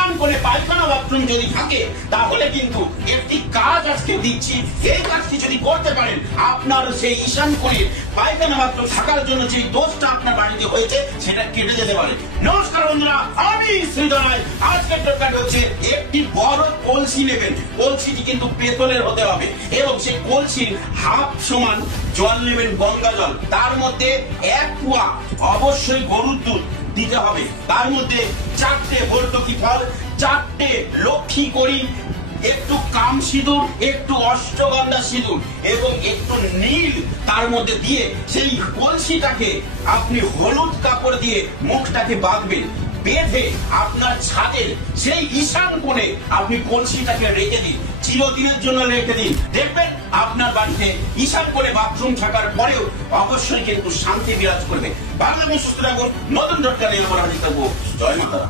ঈশান কোণে পায়খানা বাথরুম যদি থাকে তাহলে কিন্তু একটি কাজ আজকে দিচ্ছি, এই কাজটি যদি করতে পারেন আপনার সেই ঈশান কোণে পায়খানা বাথরুম থাকার জন্য যে দোষটা আপনার বাড়িতে হয়েছে সেটা কেটে যেতে পারে। নমস্কার বন্ধুরা, আমি শ্রীধরাই। আজকের টোটকাটি হচ্ছে একটি বড় কলসি নেবেন। কলসিটি কিন্তু পেতলের হতে হবে এবং সেই কলসির হাফ সমান জল নেবেন, গঙ্গা জল। তার মধ্যে 1 পোয়া অবশ্যই গরুর দুধ দিতে হবে। তার মধ্যে 4টে ভর্তুকি ফল, 4টে লক্ষ্মী কড়ি, একটু কাম সিঁদুর, একটু অষ্টগন্ধা সিঁদুর এবং একটু নীল তার মধ্যে দিয়ে সেই কলসিটাকে আপনি হলুদ কাপড় দিয়ে মুখটাকে বাঁধবেন। বেঁধে আপনার ছাদের সেই ঈশান কোণে আপনি কলসিটাকে রেখে দিন, চিরদিনের জন্য রেখে দিন। দেখবেন আপনার বাড়িতে ঈশান কোণে বাথরুম থাকার পরেও অবশ্যই কিন্তু শান্তি বিরাজ করবে। বাংলা সুস্থ রাখুন। নতুন টোটকা নিয়ে আমরা হাজির থাকবো। জয় মাতা।